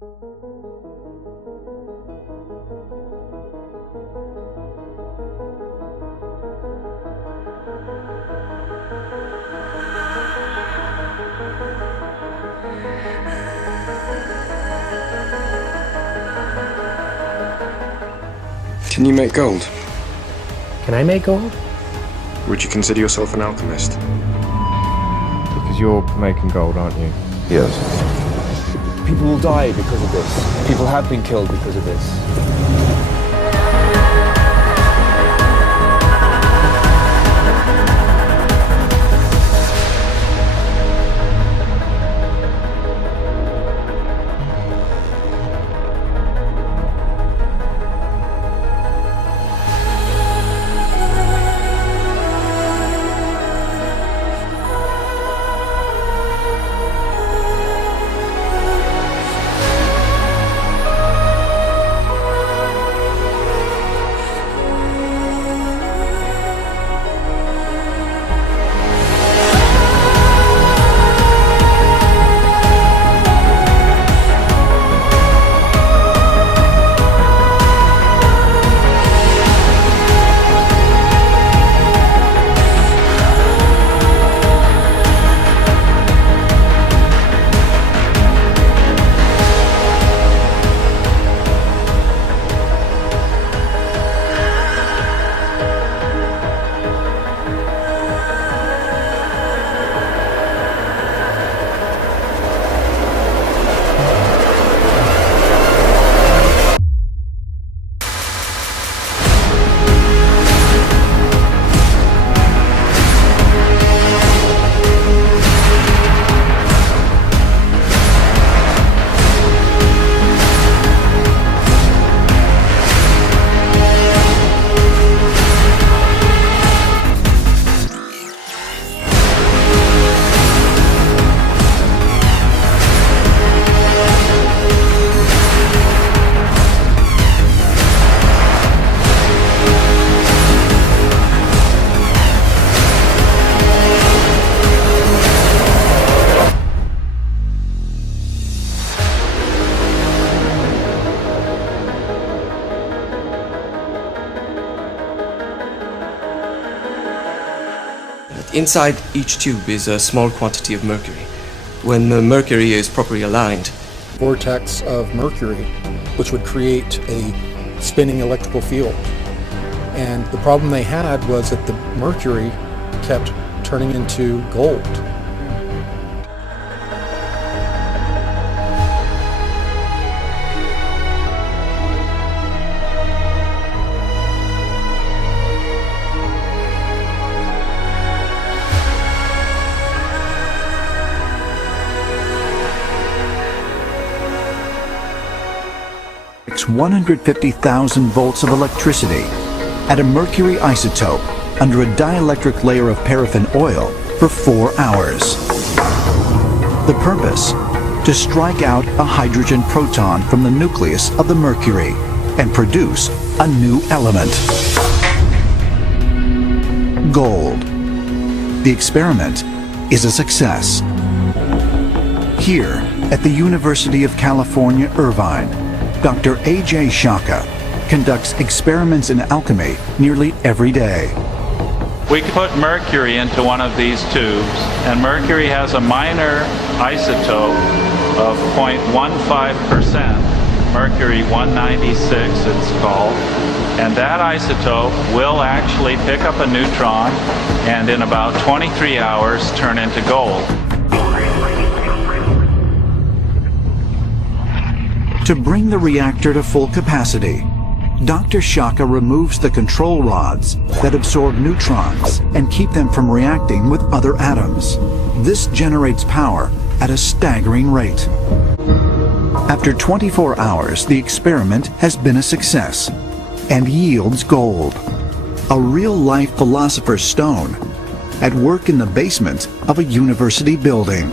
Can you make gold? Can I make gold? Would you consider yourself an alchemist? Because you're making gold, aren't you? Yes. People will die because of this. People have been killed because of this. Inside each tube is a small quantity of mercury. When the mercury is properly aligned, vortex of mercury, which would create a spinning electrical field. And the problem they had was that the mercury kept turning into gold. It's 150,000 volts of electricity at a mercury isotope under a dielectric layer of paraffin oil for 4 hours. The purpose? To strike out a hydrogen proton from the nucleus of the mercury and produce a new element. Gold. The experiment is a success. Here at the University of California, Irvine, Dr. A.J. Shaka conducts experiments in alchemy nearly every day. We put mercury into one of these tubes, and mercury has a minor isotope of 0.15%, mercury 196 it's called, and that isotope will actually pick up a neutron and in about 23 hours turn into gold. To bring the reactor to full capacity, Dr. Shaka removes the control rods that absorb neutrons and keep them from reacting with other atoms. This generates power at a staggering rate. After 24 hours, the experiment has been a success and yields gold, a real-life philosopher's stone, at work in the basement of a university building.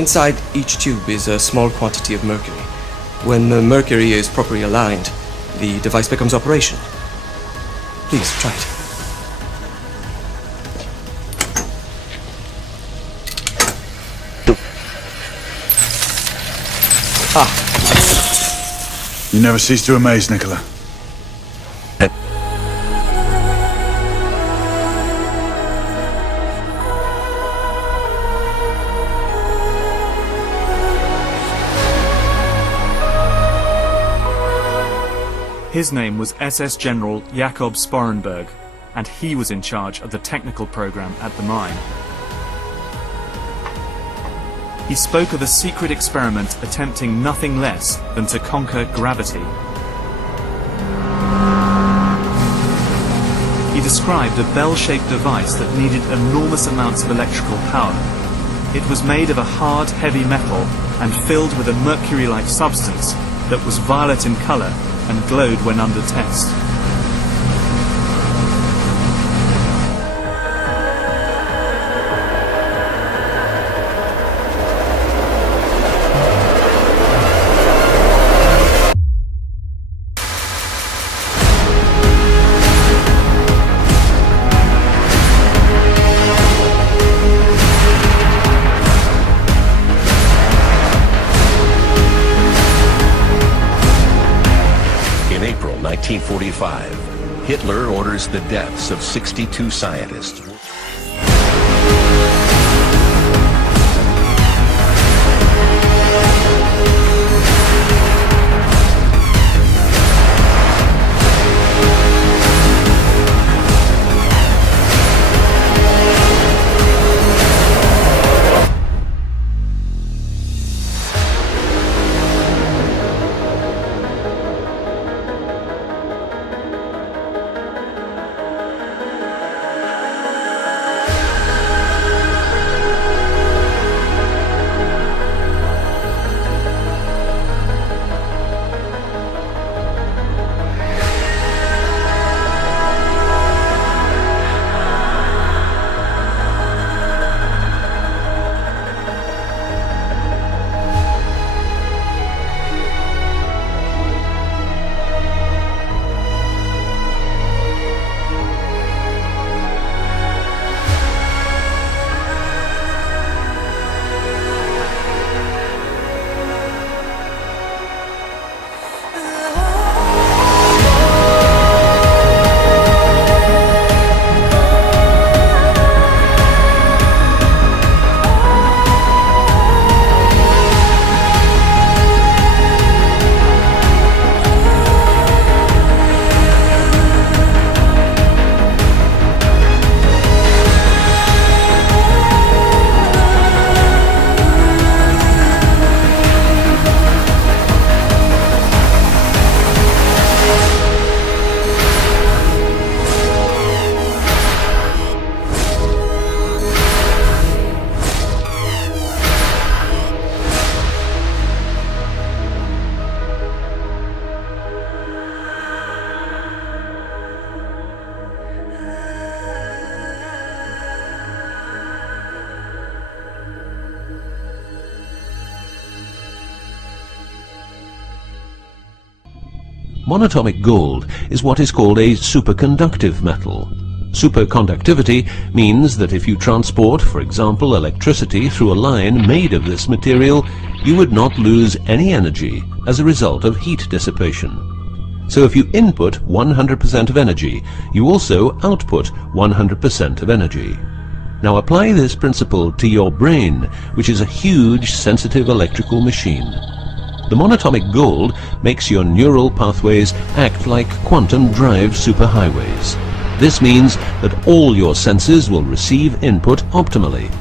inside each tube is a small quantity of mercury. When the mercury is properly aligned, the device becomes operational. Please, try it. You never cease to amaze, Nikola. His name was SS General Jakob Sporenberg, and he was in charge of the technical program at the mine. He spoke of a secret experiment attempting nothing less than to conquer gravity. He described a bell-shaped device that needed enormous amounts of electrical power. It was made of a hard, heavy metal and filled with a mercury-like substance that was violet in color and glowed when under test. In April 1945, Hitler orders the deaths of 62 scientists. Monatomic gold is what is called a superconductive metal. Superconductivity means that if you transport, for example, electricity through a line made of this material, you would not lose any energy as a result of heat dissipation. So if you input 100% of energy, you also output 100% of energy. Now apply this principle to your brain, which is a huge sensitive electrical machine. The monatomic gold makes your neural pathways act like quantum drive superhighways. This means that all your senses will receive input optimally.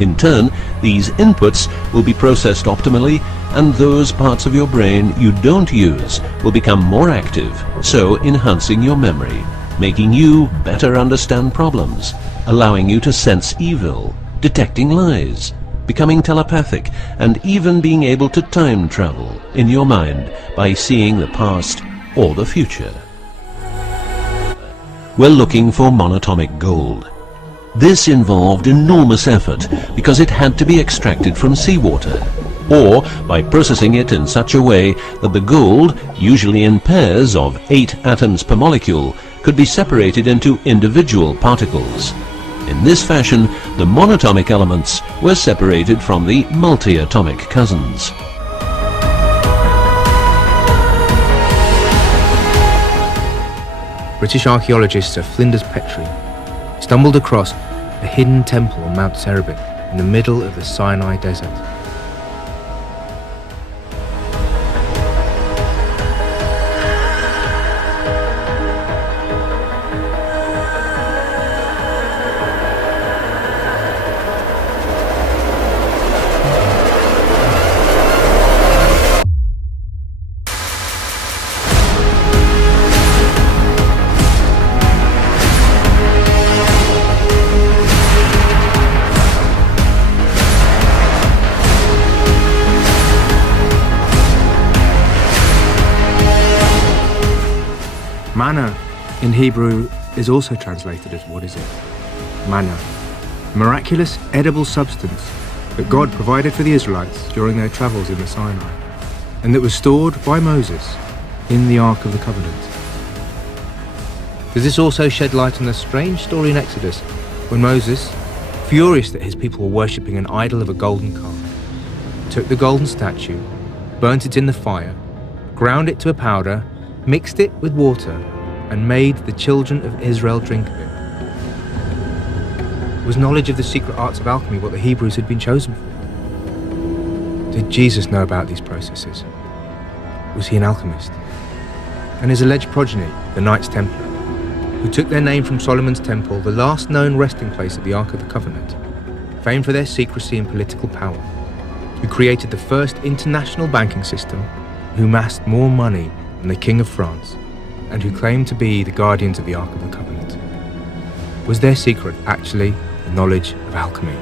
In turn, these inputs will be processed optimally, and those parts of your brain you don't use will become more active, so enhancing your memory, making you better understand problems, allowing you to sense evil, detecting lies, becoming telepathic, and even being able to time travel in your mind by seeing the past or the future. We're looking for monatomic gold. This involved enormous effort because it had to be extracted from seawater. or by processing it in such a way that the gold, usually in pairs of 8 atoms per molecule, could be separated into individual particles. In this fashion, the monatomic elements were separated from the multi-atomic cousins. British archaeologist Sir Flinders Petrie stumbled across a hidden temple on Mount Cerebit in the middle of the Sinai Desert. Manna in Hebrew is also translated as what is it? Manna, a miraculous edible substance that God provided for the Israelites during their travels in the Sinai, and that was stored by Moses in the Ark of the Covenant. Does this also shed light on the strange story in Exodus when Moses, furious that his people were worshipping an idol of a golden calf, took the golden statue, burnt it in the fire, ground it to a powder, mixed it with water, and made the children of Israel drink of it? Was knowledge of the secret arts of alchemy what the Hebrews had been chosen for? Did Jesus know about these processes? Was he an alchemist? And his alleged progeny, the Knights Templar, who took their name from Solomon's Temple, the last known resting place of the Ark of the Covenant, famed for their secrecy and political power, who created the first international banking system, who amassed more money than the King of France, and who claimed to be the guardians of the Ark of the Covenant. Was their secret actually the knowledge of alchemy?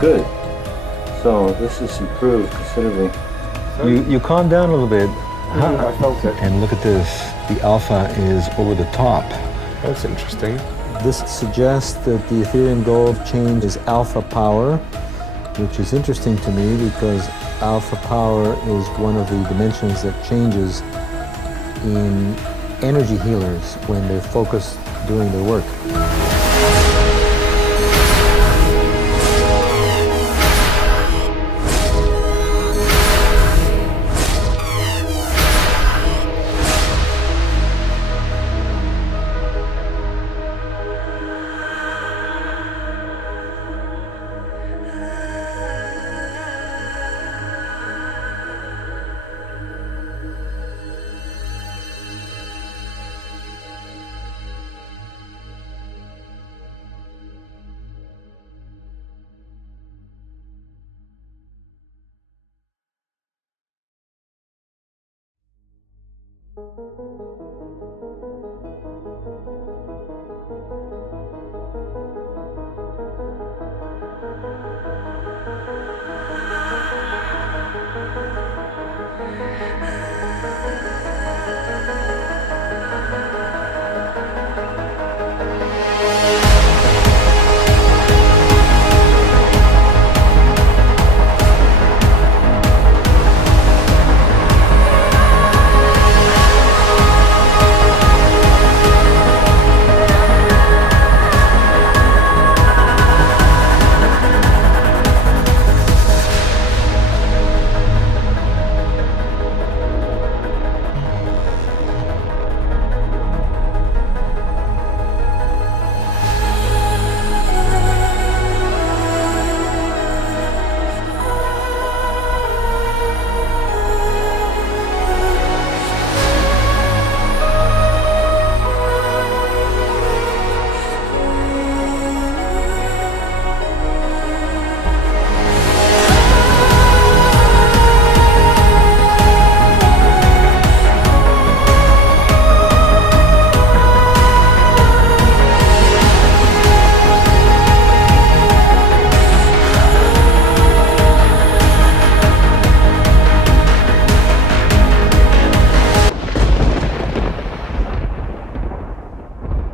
Good. So this is improved considerably. You calm down a little bit. I felt it. And look at this. The alpha is over the top. That's interesting. This suggests that the Ethereum gold chain is alpha power, which is interesting to me because alpha power is one of the dimensions that changes in energy healers when they're focused doing their work.